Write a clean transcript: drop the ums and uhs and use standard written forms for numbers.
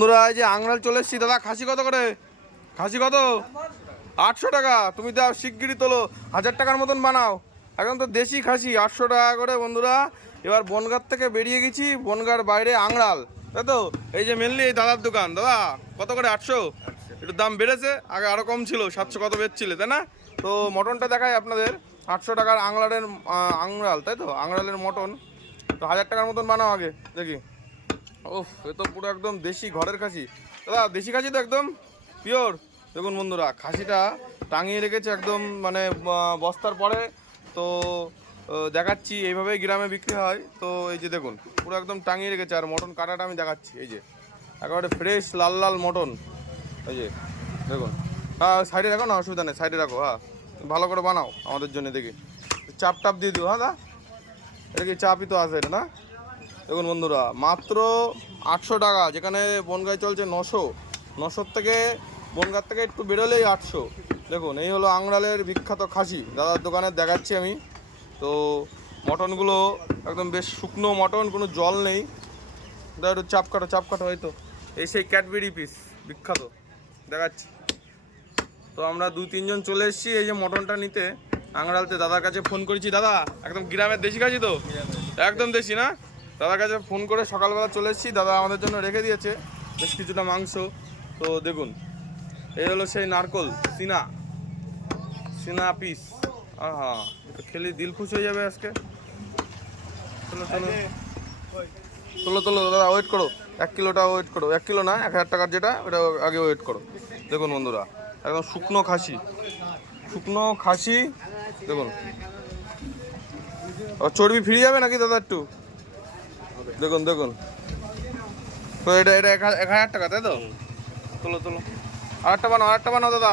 বন্ধুরা এই যে আংরাল চলে এসছি। দাদা খাসি কত করে? খাসি কত? 800 টাকা। তুমি দাও শিগগিরই তোলো, 1000 টাকার মতন বানাও। এখন তো দেশি খাসি 800 টাকা করে বন্ধুরা। এবার বনগাঁ থেকে বেরিয়ে গেছি, বনগাঁর বাইরে আংরাল, তাই তো? এই যে মেনলি এই দাদার দোকান। দাদা কত করে? 800? একটু দাম বেড়েছে, আগে আরও কম ছিল, 700 কত বেচছিলে তাই না? তো মটনটা দেখাই আপনাদের। 800 টাকার আংলারের আংরাল, তাই তো? আংরালের মটন তো 1000 টাকার মতন বানাও আগে দেখি। ওফ, এ তো পুরো একদম দেশি ঘরের খাসি। দাদা দেশি খাসি তো একদম পিওর। দেখুন বন্ধুরা, খাসিটা টাঙিয়ে রেখেছে একদম, মানে বস্তার পরে। তো দেখাচ্ছি, এইভাবেই গ্রামে বিক্রি হয়। তো এই যে দেখুন, পুরো একদম টাঙিয়ে রেখেছে। আর মটন কাটাটা আমি দেখাচ্ছি, এই যে একেবারে ফ্রেশ লাল লাল মটন। এই যে দেখুন। হ্যাঁ সাইডে রাখো না, অসুবিধা নেই, সাইডে রাখো। হ্যাঁ ভালো করে বানাও আমাদের জন্য দেখি। চাপ টাপ দিয়ে দিও। হ্যাঁ দা, এটা কি চাপই তো আছে এটা না? দেখুন বন্ধুরা, মাত্র 800 টাকা, যেখানে বনগাঁয় চলছে 900। 900 থেকে বনগাঁ থেকে একটু বেরোলেই 800। দেখুন, এই হলো আংরালের বিখ্যাত খাসি, দাদার দোকানে দেখাচ্ছি আমি। তো মটনগুলো একদম বেশ শুকনো মটন, কোনো জল নেই। দাদা একটু চাপ কাটো, হয়তো এই সেই ক্যাডবেরি পিস বিখ্যাত দেখাচ্ছি। তো আমরা 2-3 জন চলে এসেছি এই যে মটনটা নিতে আংরালতে। দাদার কাছে ফোন করেছি। দাদা একদম গ্রামের দেশি খাসি তো? একদম দেশি না? দাদার কাছে ফোন করে সকালবেলা চলে এসেছি। দাদা আমাদের জন্য রেখে দিয়েছে বেশ কিছুটা মাংস। তো দেখুন, এই হলো সেই নারকোল সিনা পিস। আহা, এটা খেলে দিল খুশ হয়ে যাবে আজকে। চলো দাদা, ওয়েট করো। 1 কিলোটা ওয়েট করো। 1 কিলো না, 1000 টাকার যেটা, ওটা আগে ওয়েট করো। দেখুন বন্ধুরা, একদম শুকনো খাসি। দেখুন, চর্বি ফিরে যাবে নাকি দাদা একটু? দেখুন। তো এটা 1000 টাকা, তাই তো? তোলো। আরেকটা বানাও দাদা।